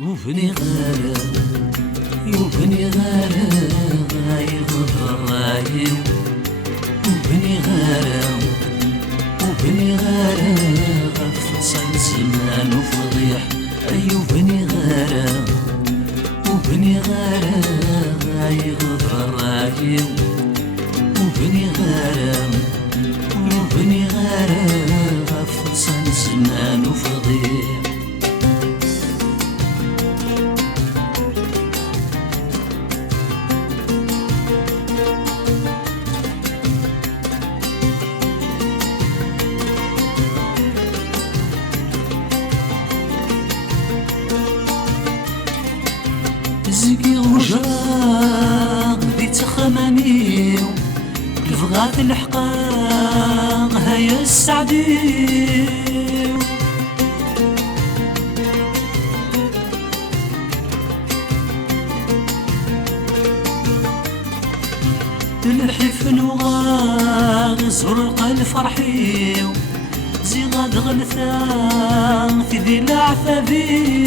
وبني غالة وبني غالة يغدر رايم وبني غالة وبني غالة غفصل زمان وفضيح أي وبني غالة وبني غالة يغدر رايم وبني غالة وبني غالة غفصل زمان وفضيح زكي وجاق دي تخمانيو الفغات الحقاق هيا السعديو الحفن وغاغ زرق الفرحيو زي غاد غلثان في ذي العفافيو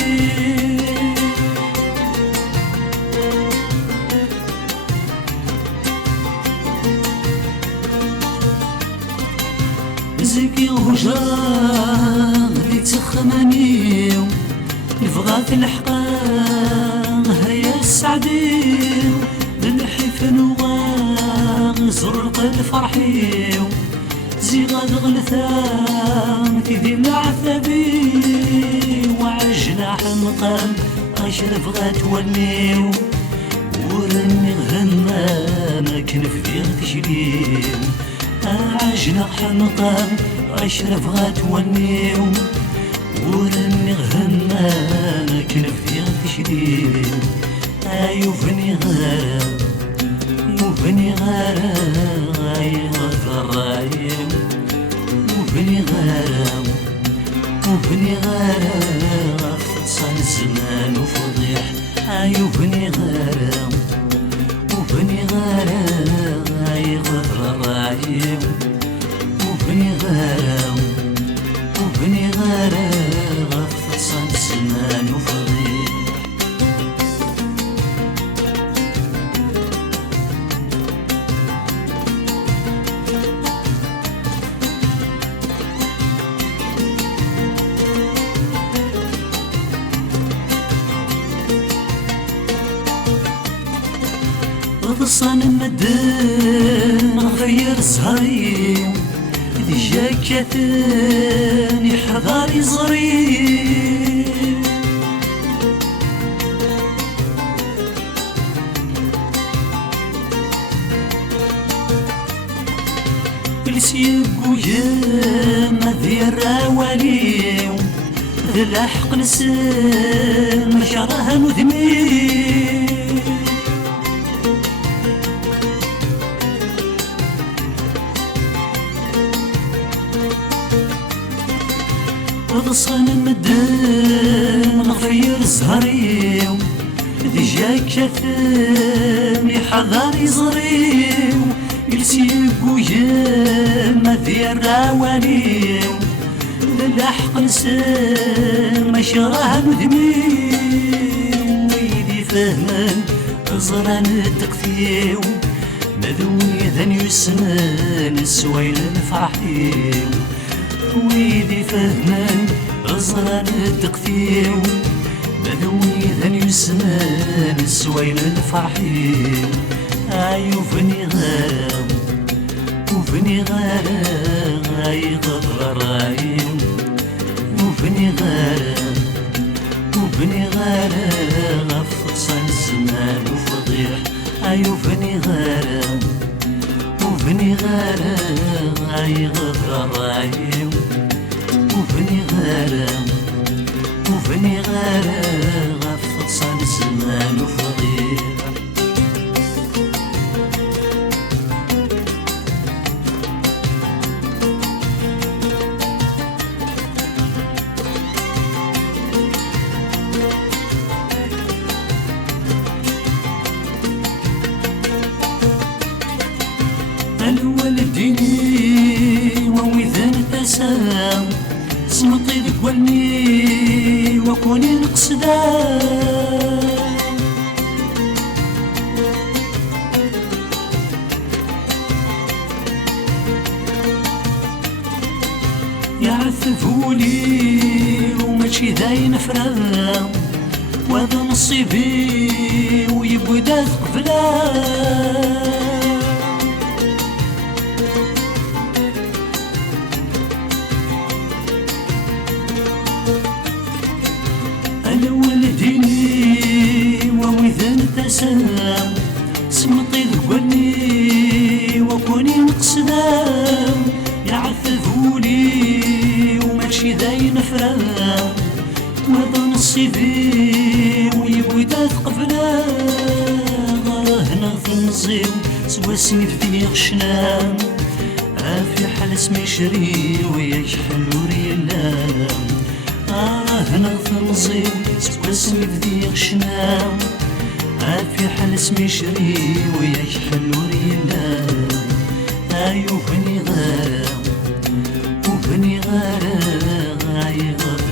زكي وجاغ دي تخمانيو الفغات الحقاق هيا السعديو للحفن وغاغ زرق الفرحيو زي غاد غلثان في ذي العثبي وعجناح مقام أشرف غات ونيو ورني غهمام كنف ذي تشليو عجناح مقام أشرف غات ونيو ورني غهمام كنف ذي تشليو يوفني غارة يوفني غارة غايغة الرايم يوفني غارة يوفني غارة غفصل الزمان وفضيح يوفني غارة يوفني غارة غايغة الرايم يوفني غارة يوفني غارة غفصل الزمان وفضيح غصان مدن غير زهري ذي جاكتني حضاري زري السيق ويام ذي الراوالي ذي الحق نسم شراها مذمي غصان مدن غير زهريو ذي جاكتني حضاري زريو يلسيق ويام ذي الراواليو للحق نسم شراه مذمي ويدي فهمان زران التقثيو مذوني ذن يسمان السويل الفرحيو ويدي فهمان غزران التقثيو مذوني ذن يسمان السويل الفرحيو يوفني غارة وفني غارة غايغة الرايم يوفني غارة وفني غارة غفصل الزمان وفضيح يوفني غارة وفني غارة غايغة الرايم وفني غارة وفني غارة غفصل الزمان وفضيح الوالدين ووذن تسام سمطي ذك والني وكو وكوني نقصدا يعذبوني وماشي داين فرا وهذا نصيبي ويبدا قبلا انا والديني وإذا نتسام سمطي ذقني وكوني نقصدا يعذبوني وماشي داين فرا وهذا نصيبي ويبدا قبلا هنا تنزيل سوا سيف في غشنام في حال اسمي شري وياك حلو ريلام هنا تنزيل سوا سيف في غشنام في حال اسمي شري وياك حلو ريلام ايو بني غار وبني غار غايغ